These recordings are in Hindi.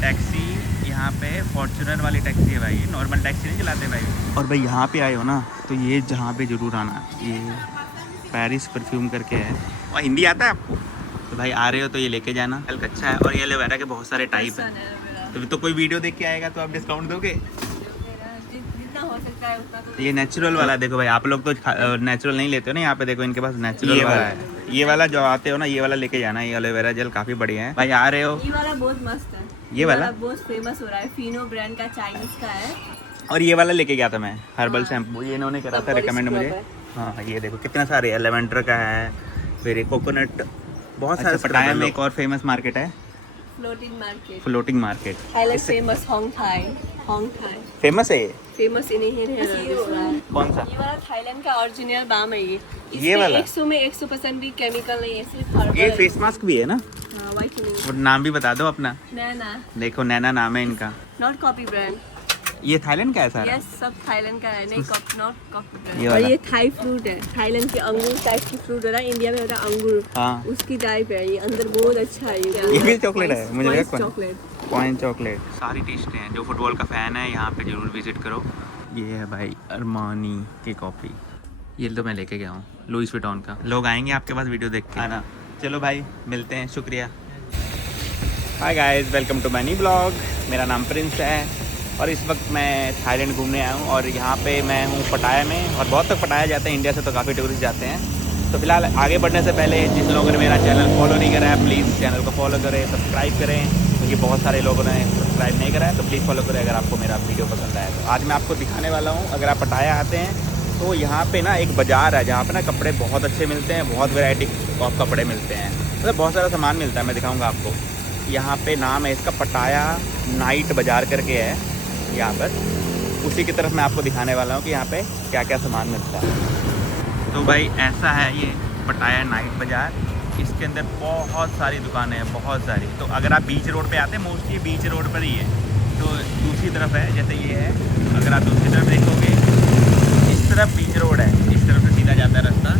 टैक्सी यहाँ पे फॉर्च्यूनर वाली टैक्सी है भाई, नॉर्मल टैक्सी नहीं चलाते भाई। और भाई यहाँ पे आए हो ना तो ये जहाँ पे ज़रूर आना, ये पेरिस परफ्यूम करके है। और हिंदी आता है आपको तो भाई आ रहे हो तो ये लेके जाना, हल्का अच्छा है। और ये एलोवेरा के बहुत सारे टाइप हैं, तो कोई वीडियो देख के आएगा तो आप डिस्काउंट दोगे? ये नेचुरल वाला देखो भाई, आप लोग तो नेचुरल नहीं लेते हो ना, यहाँ पे देखो इनके पास नेचुरल वाला है। ये वाला जो आते हो ना ये वाला लेके जाना, ये एलोवेरा जेल काफ़ी बढ़िया है भाई। आ रहे हो? ये वाला बहुत मस्त है, ये वाला बहुत फेमस हो रहा है, फिनो ब्रांड का, चाइनीज का है। और ये वाला लेके गया था मैं, हर्बल शैम्पू, ये इन्होंने करा था रिकमेंड मुझे। हाँ ये देखो कितना सारे, लेवेंडर का है, फिर कोकोनट, बहुत सारे। पटाया में एक और फेमस मार्केट है, फ्लोटिंग मार्केट। फेमस होंगथाई फेमस है ये, फेमस इन्हीं है। कौन सा? ये वाला थाईलैंड का ओरिजिनल बाम है ये। ये वाला 100 में 100% भी केमिकल नहीं है, सिर्फ हर्बल। ये फेस मास्क भी है ना? हाँ, वाइट नहीं। और नाम भी बता दो अपना। नैना, देखो नैना नाम है इनका। Not copy brand. ये थाईलैंड का है सारा? यस, सब थाईलैंड का है, नहीं नॉट कॉपी ब्रांड। ये और वाला? ये थाई फ्रूट है, थाईलैंड के अंगूर टाइप की फ्रूट है ना, इंडिया में होता है अंगूर। हाँ उसकी टाइप है ये, अंदर बहुत अच्छा है ये भी चॉकलेट है, मुझे लगा चॉकलेट, कॉइन चॉकलेट। सारी टेस्ट हैं, जो फुटबॉल का फैन है यहाँ पे जरूर विजिट करो। ये है भाई अरमानी की कॉफ़ी, ये तो मैं लेके गया हूँ लुइस विटॉन का। लोग आएंगे आपके पास वीडियो देख के, है ना? चलो भाई मिलते हैं, शुक्रिया। Hi guys, welcome to my new blog. मेरा नाम प्रिंस है और इस वक्त मैं थाईलैंड घूमने आया हूँ और यहाँ पे मैं हूँ पटाया में। और बहुत तक पटाया जाते हैं, इंडिया से तो काफ़ी टूरिस्ट जाते हैं। तो फिलहाल आगे बढ़ने से पहले जिस लोगों ने मेरा चैनल फॉलो नहीं करा है प्लीज़ चैनल को फॉलो करें, सब्सक्राइब करें, क्योंकि बहुत सारे लोगों ने सब्सक्राइब नहीं करा है। तो प्लीज़ फॉलो करें अगर आपको मेरा वीडियो पसंद आए तो। आज मैं आपको दिखाने वाला हूँ, अगर आप पटाया आते हैं तो यहाँ पे ना एक बाज़ार है जहाँ पे ना कपड़े बहुत अच्छे मिलते हैं, बहुत वैरायटी ऑफ कपड़े मिलते हैं, मतलब बहुत सारा सामान मिलता है। मैं दिखाऊँगा आपको। यहाँ पे नाम है इसका पटाया नाइट बाज़ार करके है यहाँ पर, उसी की तरफ मैं आपको दिखाने वाला हूँ कि यहाँ पे क्या क्या सामान मिलता है। तो भाई ऐसा है ये पटाया नाइट बाज़ार, इसके अंदर बहुत सारी दुकानें हैं, बहुत सारी। तो अगर आप बीच रोड पे आते हैं, मोस्टली बीच रोड पर ही है, तो दूसरी तरफ है, जैसे ये है, अगर आप दूसरी तरफ देखोगे इस तरफ बीच रोड है, इस तरफ से सीधा जाता है रास्ता।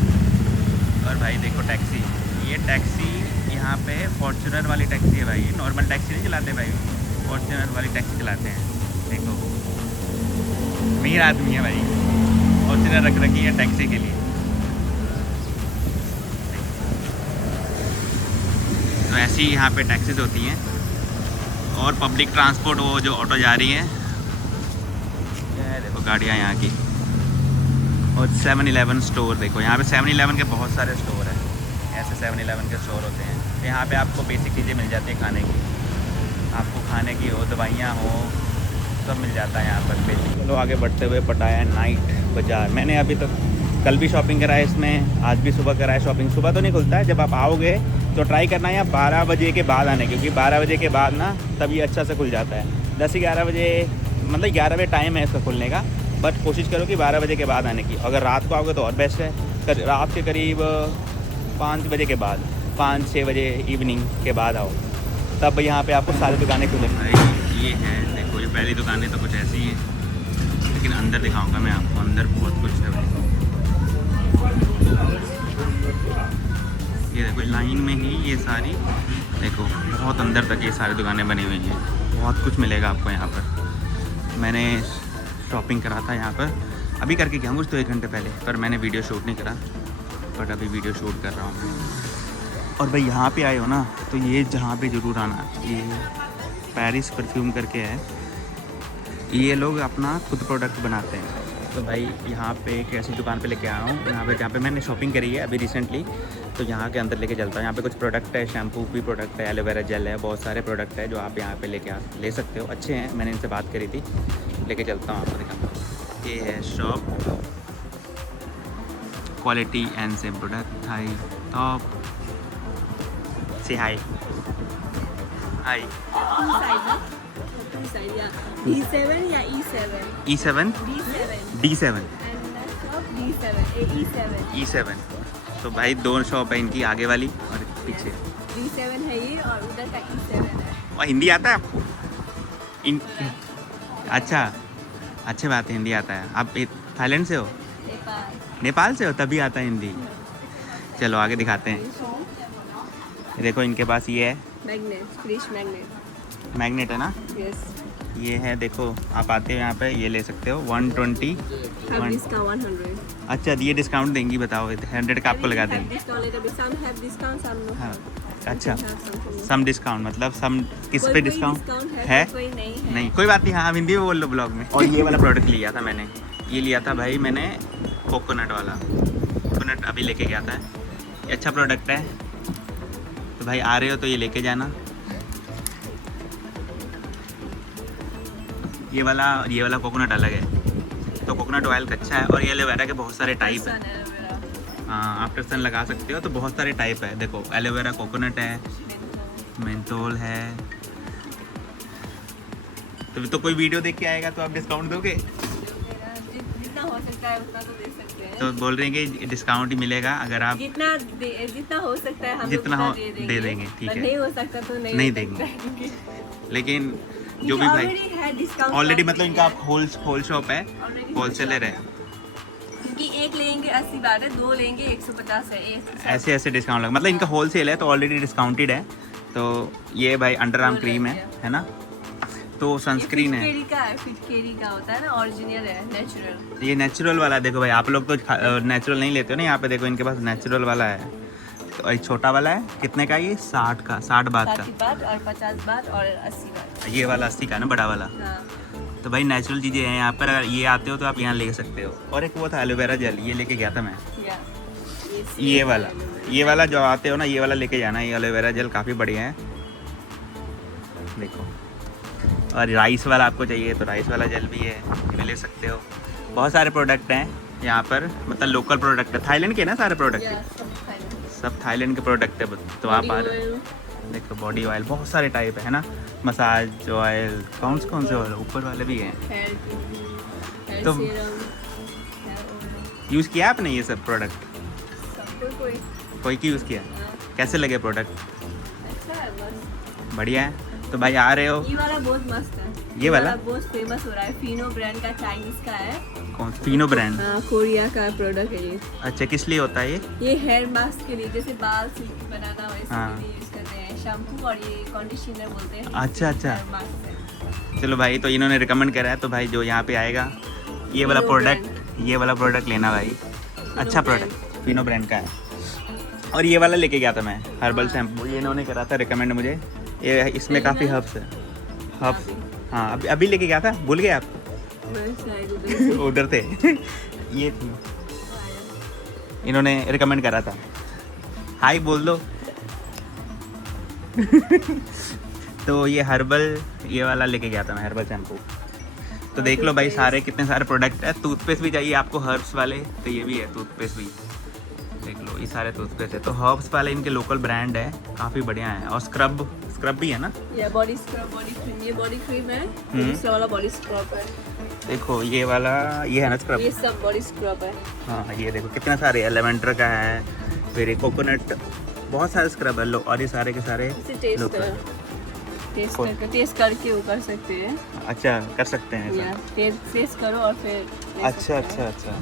और भाई देखो टैक्सी, ये टैक्सी यहाँ पे फॉर्च्यूनर वाली टैक्सी है भाई, नॉर्मल टैक्सी नहीं चलाते भाई, फॉर्च्यूनर वाली टैक्सी चलाते हैं। देखो अमीर आदमी है भाई, फॉर्च्यूनर रख रखी है टैक्सी के लिए। तो ऐसी यहाँ पे टैक्सीज होती हैं और पब्लिक ट्रांसपोर्ट, वो जो ऑटो जा रही है, ये देखो गाड़ियाँ यहाँ की। और 7-11 स्टोर देखो, यहाँ पे 7-11 के बहुत सारे स्टोर हैं, ऐसे 7-11 के स्टोर होते हैं। तो यहाँ पे आपको बेसिक चीज़ें मिल जाती हैं खाने की, आपको खाने की हो, दवाइयाँ हो, सब मिल जाता है यहाँ पर बेसिक। चलो आगे बढ़ते हुए पटाया नाइट बाज़ार। मैंने अभी तक कल भी शॉपिंग करा है इसमें, आज भी सुबह करा है शॉपिंग। सुबह तो नहीं खुलता है, जब आप आओगे तो ट्राई करना है 12 बजे के बाद आने, क्योंकि 12 बजे के बाद ना तभी अच्छा से खुल जाता है। 10-11 बजे, मतलब 11 बजे टाइम है इसका खुलने का, बट कोशिश करो कि 12 बजे के बाद आने की। अगर रात को आओगे तो और बेस्ट है, रात के करीब 5 बजे के बाद, 5-6 बजे इवनिंग के बाद आओ, तब यहाँ पे आपको सारी दुकानें खुलेंगी। ये है देखो, ये पहली दुकानें तो कुछ ऐसी हैं, लेकिन अंदर दिखाऊंगा मैं आपको, अंदर बहुत कुछ है। ये देखो लाइन में ही ये सारी, देखो बहुत अंदर तक ये सारी दुकानें बनी हुई हैं, बहुत कुछ मिलेगा आपको यहाँ पर। मैंने शॉपिंग करा था यहाँ पर, अभी करके गया हूँ कुछ तो 1 घंटे पहले, पर मैंने वीडियो शूट नहीं करा, बट अभी वीडियो शूट कर रहा हूँ। और भाई यहाँ पे आए हो ना तो ये जहाँ पे ज़रूर आना, ये पेरिस परफ्यूम करके है, ये लोग अपना खुद प्रोडक्ट बनाते हैं। तो भाई यहाँ पे एक ऐसी दुकान पे लेके आया हूँ, यहाँ पे जहाँ पे मैंने शॉपिंग करी है अभी रिसेंटली, तो यहाँ के अंदर लेके चलता हूँ। यहाँ पे कुछ प्रोडक्ट है, शैम्पू भी प्रोडक्ट है, एलोवेरा जेल है, बहुत सारे प्रोडक्ट है जो आप यहाँ पे ले सकते हो, अच्छे हैं। मैंने इनसे बात करी थी, लेके चलता हूँ आपको दिखाता। ये है shop, quality and same product, high top से हाई हाई E7 या E7? D7 E7 E7। तो भाई 2 शॉप है इनकी, आगे वाली और पीछे। D7 है ये और उधर का E7 है। और हिंदी आता है आपको? अच्छा, अच्छी बात है, हिंदी आता है। आप थाईलैंड से हो? नेपाल से हो, तभी आता है हिंदी। चलो आगे दिखाते हैं। देखो इनके पास ये है मैग्नेट, फ्रिज मैग्नेट। मैग्नेट है ना, Yes. ये है देखो, आप आते हो यहाँ पे ये ले सकते हो 120। Have discount 100. अच्छा ये डिस्काउंट देंगी, बताओ 100 का आपको लगा Have देंगे। discount later, but some have discount, some no. हाँ अच्छा, Have something. सम डिस्काउंट मतलब सम किस पे कोई डिस्काउंट discount है? कोई नहीं है। नहीं कोई बात नहीं, हाँ आप हिंदी में बोल लो ब्लॉग में। और ये वाला प्रोडक्ट लिया था मैंने, ये लिया था भाई मैंने कोकोनट वाला, कोकोनट अभी लेके गया था, ये अच्छा प्रोडक्ट है। तो भाई आ रहे हो तो ये लेके जाना। ये वाला कोकोनट अलग है, तो कोकोनट ऑयल का अच्छा है। और ये एलोवेरा के बहुत सारे टाइप है, हाँ आफ्टर सन लगा सकते हो, तो बहुत सारे टाइप है। देखो एलोवेरा, कोकोनट है, मेंथोल है। तो कोई वीडियो देख के आएगा तो आप डिस्काउंट दोगे? जितना हो सकता है उतना तो दे सकते हैं। तो बोल रहे हैं कि डिस्काउंट ही मिलेगा अगर आप जितना हो सकता है हम जितना लोग हो उतना दे देंगे, ठीक पर है। नहीं हो सकता तो नहीं नहीं हो देंगे। सकता है। लेकिन जो भी भाई Already है discount ऑलरेडी सब मतलब है। इनका होल शॉप है, Already होलसेलर है, क्योंकि एक लेंगे 80 बात है, दो लेंगे 150 है। ऐसे डिस्काउंट लगा, मतलब इनका होलसेल है तो ऑलरेडी डिस्काउंटेड है। तो ये भाई अंडर आर्म क्रीम है ना, तो सनस्क्रीन है। फिटकेरी का होता है ना, ओरिजिनल है, नेचुरल। ये नेचुरल वाला देखो भाई, आप लोग तो नेचुरल नहीं लेते हो ना, यहाँ पे देखो इनके पास नेचुरल वाला है। तो एक छोटा वाला है, कितने का ये? 60 बात 60 बात और 50 बात और 80 बात। का। ये वाला 80 का ना, बड़ा वाला। हाँ। तो भाई नेचुरल चीज़ें हैं यहाँ पर, अगर ये आते हो तो आप यहाँ ले सकते हो। और एक वो था एलोवेरा जेल, ये लेके गया था मैं, या ये वाला जो आते हो ना, ये वाला लेके जाना। ये एलोवेरा जेल काफ़ी बढ़िया है, देखो। और राइस वाला आपको चाहिए तो राइस वाला जेल भी है, ये भी ले सकते हो। बहुत सारे प्रोडक्ट हैं यहाँ पर, मतलब लोकल प्रोडक्ट है, थाईलैंड के ना सारे प्रोडक्ट, सब थाईलैंड के प्रोडक्ट है। तो आप आ रहे हो, देखो बॉडी ऑयल बहुत सारे टाइप है ना, मसाज ऑयल, कौन से ऑयल ऊपर वाले भी हैं। तो यूज़ किया आपने ये सब प्रोडक्ट? कोई की यूज़ किया? कैसे लगे प्रोडक्ट? अच्छा है, बस बढ़िया है। तो भाई आ रहे हो, ये वाला बहुत मस्त है। ये वाला बहुत फेमस हो रहा है, फिनो ब्रांड का, चाइनीज का है। कौन? फिनो ब्रांड? हाँ, कोरिया का प्रोडक्ट है ये। अच्छा किस लिए होता है ये? ये हेयर मास्क के लिए, जैसे बाल सिल्की बनाना वैसे हाँ। के लिए यूज करते हैं। शैम्पू और ये कंडीशनर बोलते हैं। अच्छा अच्छा, हेयर मास्क है। चलो भाई, तो इन्होंने रिकमेंड करा है, तो भाई जो यहाँ पे आएगा ये वाला प्रोडक्ट लेना भाई, अच्छा प्रोडक्ट फिनो ब्रांड का है। और ये वाला लेके गया था मैं, हर्बल शैम्पू, ये इन्होंने करा था रिकमेंड मुझे। ये इसमें काफ़ी हर्ब्स है, हर्ब्स। हाँ अभी लेके गया था, भूल गए आप? मैं शायद उधर उधर थे ये थी, इन्होंने रिकमेंड करा था। हाय बोल दो तो ये हर्बल, ये वाला लेके गया था मैं, हर्बल शैम्पू। तो देख लो भाई, सारे कितने सारे प्रोडक्ट है। टूथपेस्ट भी चाहिए आपको हर्ब्स वाले, तो ये भी है टूथपेस्ट भी, देख लो ये सारे टूथपेस्ट है। तो हर्ब्स वाले इनके लोकल ब्रांड है, काफ़ी बढ़िया है। और स्क्रब भी है ना, ये बॉडी स्क्रब, बॉडी क्रीम, ये बॉडी क्रीम है। दूसरा वाला बॉडी स्क्रब है। देखो ये वाला, ये है ना स्क्रब, ये सब बॉडी स्क्रब है। हाँ ये देखो कितने सारे है, लेवेंडर का है, फिर ये कोकोनट, बहुत सारे स्क्रब है लो। और ये सारे के सारे इसे टेस्ट करके वो कर सकते हैं। अच्छा कर सकते हैं या ऐसा? टेस्ट करो और फिर ले अच्छा सकते अच्छा हैं। अच्छा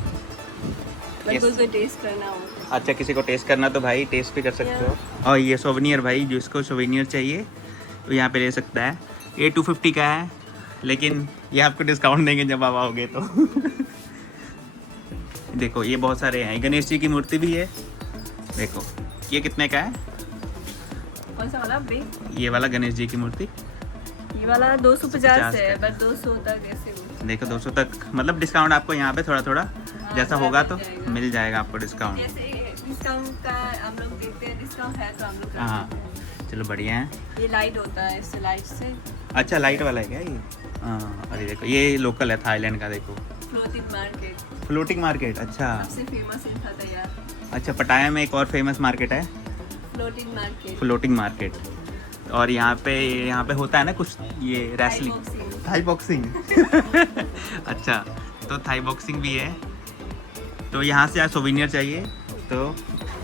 बिल्कुल तो टेस्ट करना हो। अच्छा, किसी को टेस्ट करना तो भाई टेस्ट भी कर सकते हो। और ये सोवेनियर भाई, जिसको सोवेनियर चाहिए तो यहाँ पे ले सकता है। ये 250 का है, लेकिन ये आपको डिस्काउंट देंगे जब आप आओगे तो देखो ये बहुत सारे हैं, गणेश जी की मूर्ति भी है। देखो ये कितने का है? कौन सा वाला बे? ये वाला गणेश जी की मूर्ति, ये वाला 250 है, का। पर 200 तक ऐसे कुछ। देखो 200 तक, मतलब डिस्काउंट आपको यहाँ पे थोड़ा थोड़ा जैसा होगा तो मिल जाएगा। मिल जाएगा आपको डिस्काउंट। जैसे डिस्काउंट का हम लोग देखते हैं, डिस्काउंट है तो हम लोग हाँ चलो बढ़िया है। ये लाइट होता है, इससे लाइट से अच्छा लाइट वाला है क्या ये? हाँ अरे देखो ये लोकल है थाईलैंड का, देखो फ्लोटिंग मार्केट, फ्लोटिंग मार्केट। अच्छा सबसे फेमस था तैयार। अच्छा, पटाया में एक और फेमस मार्केट है, फ्लोटिंग मार्केट। Floating market. और यहाँ पे होता है ना कुछ ये रेसलिंग, थाई बॉक्सिंग अच्छा, तो थाई बॉक्सिंग भी है। तो यहाँ से आज सोवेनियर चाहिए तो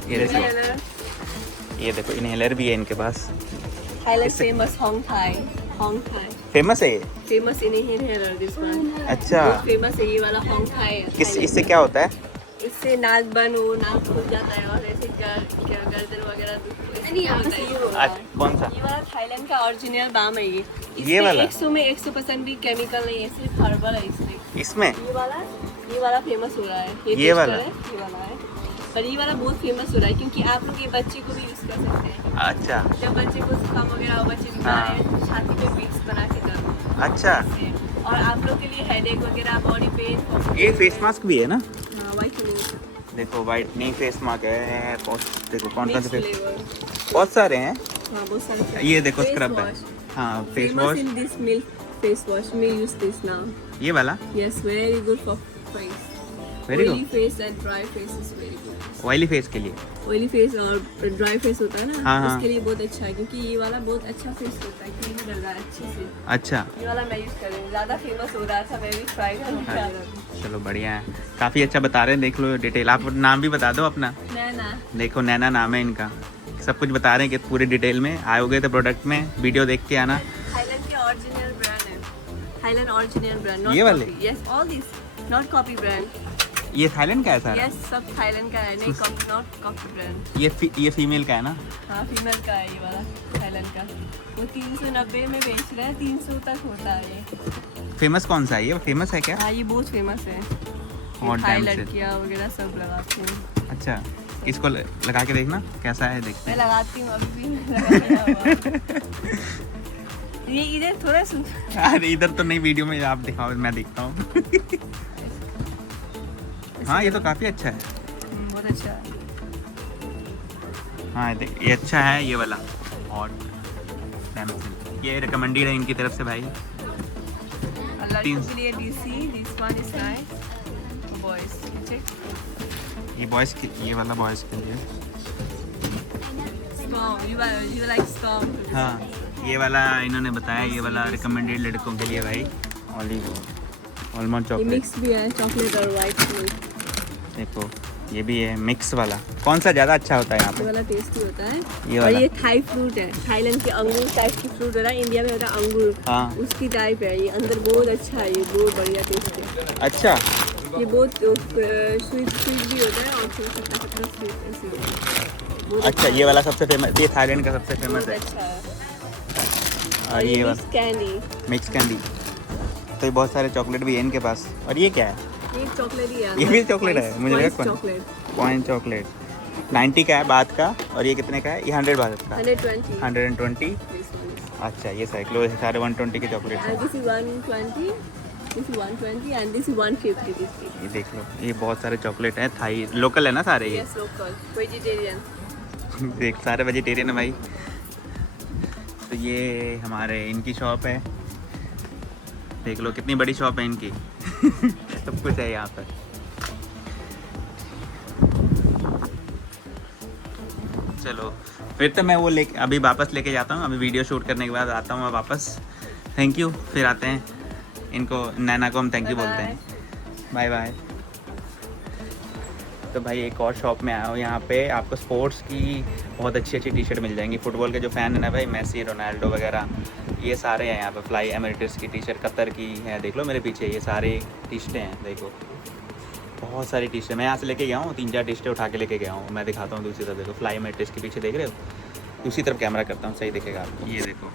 ये देखो इनहेलर भी है इनके पास। Thailand famous Hong Thai, famous है ये? Famous inhaler this one. अच्छा फेमस है ये वाला होंग थाई। इससे क्या होता है? इससे नाक बंद हो, नाक खुल जाता है और ऐसे क्या गर्दन वगैरह नहीं आता ये वाला। कौन सा? ये वाला थाईलैंड का ओरिजिनल बाम है ये। ये वाला 100 में 100% भी केमिकल नहीं है, सिर्फ हर्बल है इसमें। इसमें ये वाला फेमस हो रहा है। ये टेस्टर वाला? है, ये वाला है। पर ये वाला बहुत फेमस हो रहा है क्योंकि आप लोग ये बच्चे को भी यूज कर सकते हैं। अच्छा जब बच्चे को जुकाम वगैरह हो, बच्चे बीमार हाँ। है, तो छाती पे विक्स बना के दो। अच्छा, और आप लोग के लिए हेडेक वगैरह, बॉडी पेन। ये फेस मास्क भी है ना? हाँ, व्हाइटनिंग। देखो व्हाइटनिंग फेस मास्क है। देखो कौन कौन से फेस, फ्लेवर। बहुत सारे हैं। हाँ, बहुत सारे। ये देखो Face स्क्रब है। wash. हाँ face Famous wash. in this milk face wash. We use this now. ये वाला Yes, very good for face. Very Oily good. face and dry face is very good. Oily face के लिए। Oily face और dry face होता है ना, हाँ, हाँ। उसके लिए बहुत अच्छा है क्योंकि ये वाला बहुत अच्छा फेस होता है, क्रीम डल रहा है अच्छे से। अच्छा ये वाला मैं यूज कर रही हूँ, ज़्यादा फेमस हो रहा था, मैं भी ट्राई करूँगा। चलो बढ़िया है, काफ़ी अच्छा बता रहे हैं। देख लो डिटेल, आप नाम भी बता दो अपना। नैना। देखो नैना नाम है इनका, सब कुछ बता रहे हैं कि पूरी डिटेल में आओगे तो प्रोडक्ट में वीडियो देख के आना। थाईलैंड के ओरिजिनल ब्रांड है, थाईलैंड ओरिजिनल ब्रांड। ये वाले? Yes, all this not copy brand. ये थाईलैंड का है सारा? यस, सब थाईलैंड का है, नहीं नॉट कॉपी ब्रांड। ये फीमेल का है ना? हाँ, फीमेल का है ये वाला, थाईलैंड का। वो 390 में बेच रहे हैं, 300 तक होता है ये। फेमस कौन सा है ये? फेमस है क्या? हाँ, ये बहुत फेमस है। और थाई टाइम से। लड़कियाँ वगैरह सब लगाती हैं। अच्छा, इसको लगा के देखना कैसा है, देखते मैं हैं। लगाती हूँ, अभी भी लगा हुआ। ये इधर थोड़ा सुन। अरे इधर तो नहीं, वीडियो में आप दिखाओ, मैं देखता हूँ। हाँ ये तो काफ़ी अच्छा है। बहुत अच्छा है। हाँ ये अच्छा है ये वाला। और पेंसिल ये रिकमेंडेड है इनकी तरफ से भाई। और लड़कियों के लिए DC, this one is nice for boys. Check. ये बॉयज़ के, ये वाला बॉयज़ के लिए। Storm, you like Storm? हाँ ये वाला इन्होंने बताया, ये वाला रिकमेंडेड लड़कों के लिए भाई। ऑलिव ऑलमंड ये चॉकलेट। मिक्स भी है, चॉकलेट और व्हाइट मिल्क। देखो ये भी है मिक्स वाला। कौन सा ज़्यादा अच्छा होता है यहाँ ये पे? वाला टेस्टी होता है। ये और वाला? ये थाई फ्रूट है, थाईलैंड के अंगूर टाइप की फ्रूट होता है, इंडिया में होता है अंगूर। हाँ उसकी टाइप है ये, अंदर बहुत अच्छा है, ये बहुत बढ़िया टेस्ट है। अच्छा, ये बहुत स्वीट भी होता है और थोड़ा खट्टा खट्टा स्वीट ऐसे होता है। बहुत अच्छा ये वाला सबसे फेमस, ये थाईलैंड का सबसे फेमस बहुत है। अच्छा है। और ये वाला कैंडी, मिक्स कैंडी। तो ये बहुत सारे चॉकलेट भी है इनके पास। और ये क्या है? ये चॉकलेट ही है। ये भी चॉकलेट है? मुझे लगा चॉकलेट। कॉइन चॉकलेट 90 का है बात का। और ये कितने का है? ये 100 बात का। 120। 120। अच्छा ये साइकिलो सारे 120 के चॉकलेट हैं। And this is 120, this is 120 and this is 150 biscuit. ये देख लो, ये बहुत सारे चॉकलेट हैं। थाई लोकल है ना सारे ये? Yes, local, vegetarian. देख सारे वेजिटेरियन है भाई। तो ये हमारे इनकी शॉप है, देख लो कितनी बड़ी शॉप है इनकी। सब कुछ है यहाँ पर। चलो फिर तो मैं वो अभी वापस लेके जाता हूँ। अभी वीडियो शूट करने के बाद आता हूँ मैं वापस। Thank you. फिर आते हैं, इनको नैना को हम थैंक यू बोलते हैं। Bye bye. तो भाई एक और शॉप में आया हूँ, यहाँ पे आपको स्पोर्ट्स की बहुत अच्छी अच्छी टी शर्ट मिल जाएंगी। फुटबॉल के जो फ़ैन है ना भाई, मेसी, रोनाल्डो वगैरह, ये सारे हैं यहाँ पे। फ्लाई एमिरेट्स की टी शर्ट, कतर की है, देख लो मेरे पीछे ये सारे टी शर्टें हैं। देखो बहुत सारी टी शर्ट मैं यहाँ से लेके गया हूँ, 3-4 टी शर्टें उठा के लेके गया हूँ। मैं दिखाता हूँ दूसरी तरफ। देखो फ्लाई एमिरेट्स के पीछे देख रहे हो, दूसरी तरफ कैमरा करता हूँ, सही दिखेगा आपको। ये देखो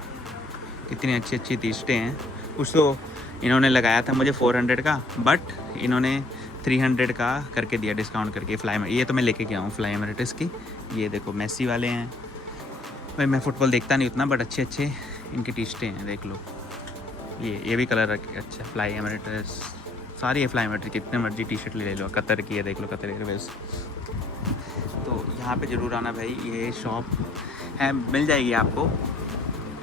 कितनी अच्छी अच्छी टी शर्टें हैं। कुछ तो इन्होंने लगाया था मुझे 400 का, बट इन्होंने 300 का करके दिया डिस्काउंट करके। फ्लाई ये तो मैं लेके गया हूँ फ्लाई एमिरेट्स की। ये देखो मेसी वाले हैं भाई। मैं फ़ुटबॉल देखता नहीं उतना, बट अच्छे अच्छे इनकी टी शर्टें हैं, देख लो। ये भी कलर अच्छा, फ्लाई एमिरेट्स सारी है। फ्लाई एमिरेट्स कितने मर्जी टी शर्ट ले लो। कतर की है, देख लो, कतर एयरवेज। तो यहाँ पे ज़रूर आना भाई, ये शॉप है, मिल जाएगी आपको।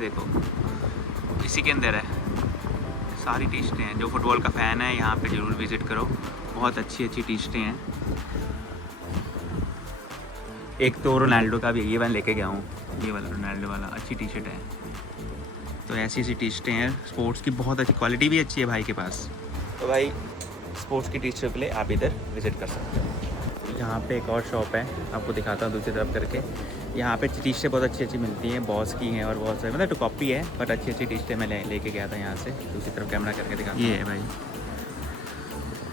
देखो इसी के अंदर है, सारी टी शर्टें हैं। जो फुटबॉल का फ़ैन है यहाँ पे ज़रूर विज़िट करो, बहुत अच्छी अच्छी टी शर्टें हैं। एक तो रोनाल्डो का भी, ये मैं लेके गया हूँ, ये वाला रोनाल्डो वाला अच्छी टी शर्ट है। तो ऐसी ऐसी टी शर्टें हैं स्पोर्ट्स की, बहुत अच्छी क्वालिटी भी अच्छी है भाई के पास। तो भाई स्पोर्ट्स की टी शर्ट के लिए आप इधर विज़िट कर सकते हो। यहाँ पे एक और शॉप है, आपको दिखाता हूँ दूसरी तरफ करके। यहाँ पे टी शर्टें बहुत अच्छी अच्छी मिलती हैं, बॉस की हैं और बहुत सारी, मतलब तो कॉपी है, बट अच्छी अच्छी टी शर्टें मैं लेके गया था यहाँ से। दूसरी तरफ कैमरा करके दिखाता हूँ। ये है भाई,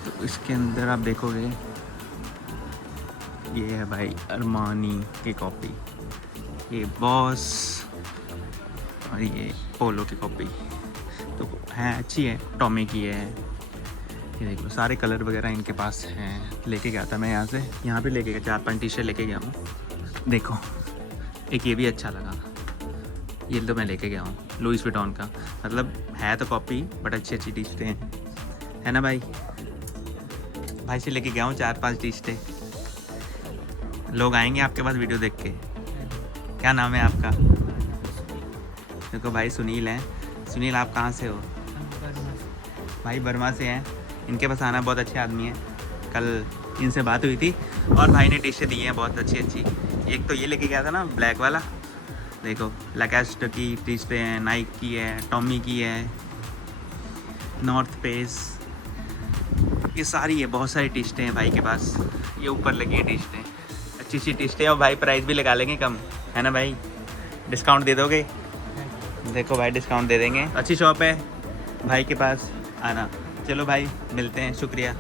तो इसके अंदर आप देखोगे ये है भाई अरमानी की कॉपी, ये बॉस और ये पोलो की कॉपी तो है, अच्छी है, टॉमी की है। ये देख लो सारे कलर वगैरह इनके पास हैं। लेके गया था मैं यहाँ पे लेके गया 4-5 टी शर्ट लेके गया हूँ। देखो एक ये भी अच्छा लगा, ये तो मैं लेके गया हूँ लुइस विटॉन का, मतलब है तो कॉपी बट अच्छी टी शर्टें हैं, है ना भाई। भाई से लेके गया हूँ 4-5 टी शर्टें। लोग आएंगे आपके पास वीडियो देख के। क्या नाम है आपका? देखो भाई सुनील है। सुनील आप कहाँ से हो? भाई बर्मा से हैं। इनके पास आना, बहुत अच्छे आदमी हैं। कल इनसे बात हुई थी और भाई ने टी शर्ट दी हैं बहुत अच्छी। एक तो ये लेके गया था ना ब्लैक वाला, देखो लैकेस्ट की टी शर्टें हैं, नाइक की है, टॉमी की है, नॉर्थ फेस, ये सारी है, बहुत सारी टी शर्टें हैं भाई के पास। ये ऊपर लगी है टी शर्टें, अच्छी टी शर्टें, और भाई प्राइस भी लगा लेंगे कम, है ना भाई? डिस्काउंट दे दोगे? देखो भाई डिस्काउंट दे देंगे। अच्छी शॉप है भाई के पास, आना। चलो भाई मिलते हैं, शुक्रिया।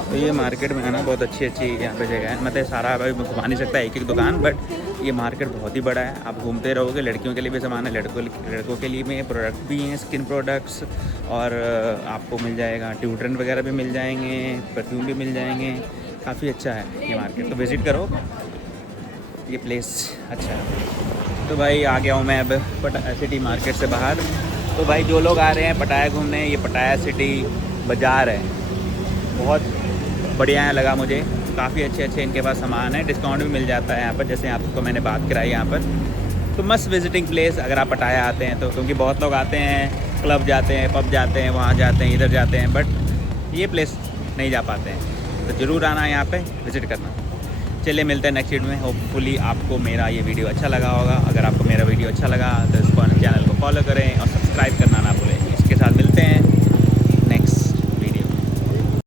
तो ये मार्केट में है ना, बहुत अच्छी यहाँ पे जगह है। मतलब सारा भाई घुमा नहीं सकता एक दुकान, बट ये मार्केट बहुत ही बड़ा है। आप घूमते रहोगे। लड़कियों के लिए भी सामान है, लड़कों के लिए भी प्रोडक्ट भी हैं, स्किन प्रोडक्ट्स, और आपको मिल जाएगा डिओड्रेंट वगैरह भी मिल जाएंगे, परफ्यूम भी मिल जाएंगे। काफ़ी अच्छा है ये मार्केट, तो विज़िट करो, ये प्लेस अच्छा है। तो भाई आ गया हूँ मैं अब पटाया सिटी मार्केट से बाहर। तो भाई जो लोग आ रहे हैं पटाया घूमने, ये पटाया सिटी बाज़ार है, बहुत बढ़िया है लगा मुझे। काफ़ी अच्छे इनके पास सामान है, डिस्काउंट भी मिल जाता है यहाँ पर, जैसे आपको मैंने बात कराई यहाँ पर। तो मस्त विजिटिंग प्लेस अगर आप पटाया आते हैं तो, क्योंकि बहुत लोग आते हैं, क्लब जाते हैं, पब जाते हैं, वहाँ जाते हैं, इधर जाते हैं, बट ये प्लेस नहीं जा पाते हैं। तो ज़रूर आना यहाँ पे, विज़िट करना। चलिए मिलते हैं नेक्स्ट वीडियो में। होपफुली आपको मेरा ये वीडियो अच्छा लगा होगा। अगर आपको मेरा वीडियो अच्छा लगा तो इस चैनल को फॉलो करें और सब्सक्राइब करना ना